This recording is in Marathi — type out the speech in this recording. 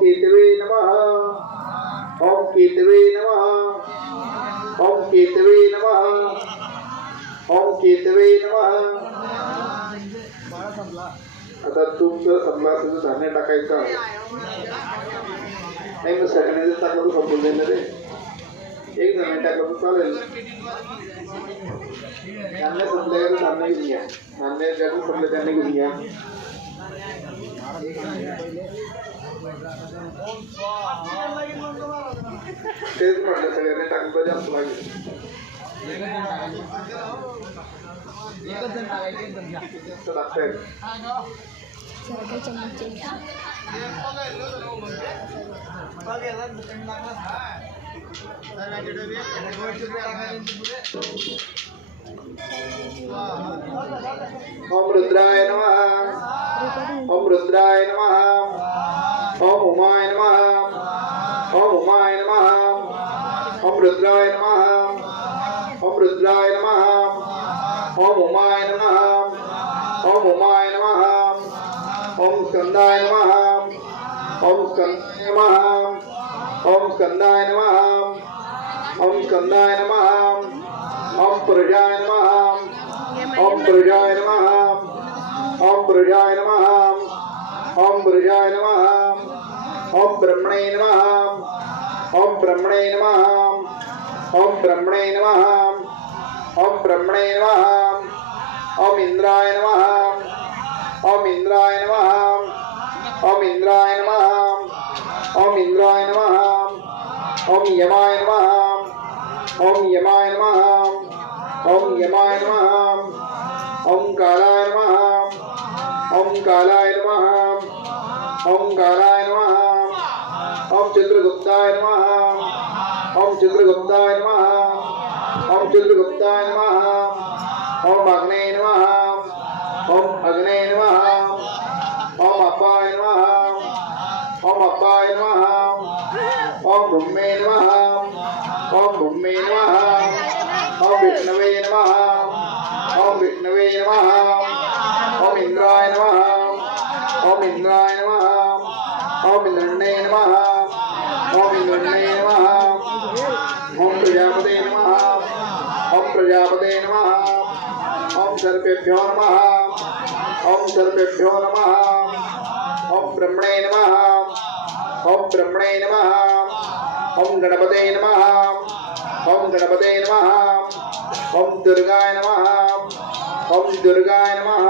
केतवे नमः ओम केतवे नमः ओम केतवे नमः ओम केतवे नमः। आता तुमचं समजा तुझं धान्य टाकायचं नाही, मग सगळ्यांनी टाकलं तर संपून जाईल रे, एक धान्य टाकलं तर चालेल। धान्य संपलं तर धान्य घेऊन घ्या, धान्य ज्याचं संपलं त्यांनी घेऊन घ्या। तेच म्हटलं सगळ्यांनी टाकलं जास्त लागेल। ओम रुद्राय नमः ओम रुद्राय नमः ओम उमाय नमः ओम उमाय नमः ओम रुद्राय नमः ओम रुद्राय नमः ओम उमाय नमः ओम उमाय नमः ओम स्कंदाय नमः ओम स्कंदाय नमः ओम स्कंदाय नमः ओम स्कंदाय नमः ओम प्रजाय नमः ओम प्रजाय नमः ओम प्रजाय नमः ओम प्रजाय नमः ओम ब्रह्मणे नमः ओम ब्रह्मणे नमः ओम ब्रह्मणे नमः ओम ब्रह्मणे नमः ओम इंद्राय नमः ओम इंद्राय नमः ओम इंद्राय नमः ओम इंद्राय नमः ओम यमाय नमः ओम यमाय नमः ओम यमाय नमः ओम कालाय नमः ओम कालाय नमः ओम कालाय नमः ओम चित्रगुप्ताय नमः ओम चित्रगुप्ताय नमः ओम चित्रगुप्ताय नमः ओम अग्ने नमः ओम अग्ने नमः ओम अपाय नमः ओम अपाय नमः ओम ब्रह्मे नमः ओम ब्रह्मे नमः ओम विष्णवे नमः ओम विष्णवे नमः ओम इंद्राय नमः ओम इंद्राय नमः ओम इंद्रणे नमः ओम इंद्रणे नमः ओम प्रजापते नमः ओम प्रजापते नमः ओम सर्पेभ्यो नमः ओम सर्पेभ्यो नमः ओम ब्रह्मणे नमः ओम ब्रह्मणे नमः ओम गणपते नमः ओम गणपते नमः ओम दुर्गाय नमः ओम दुर्गाय नमः।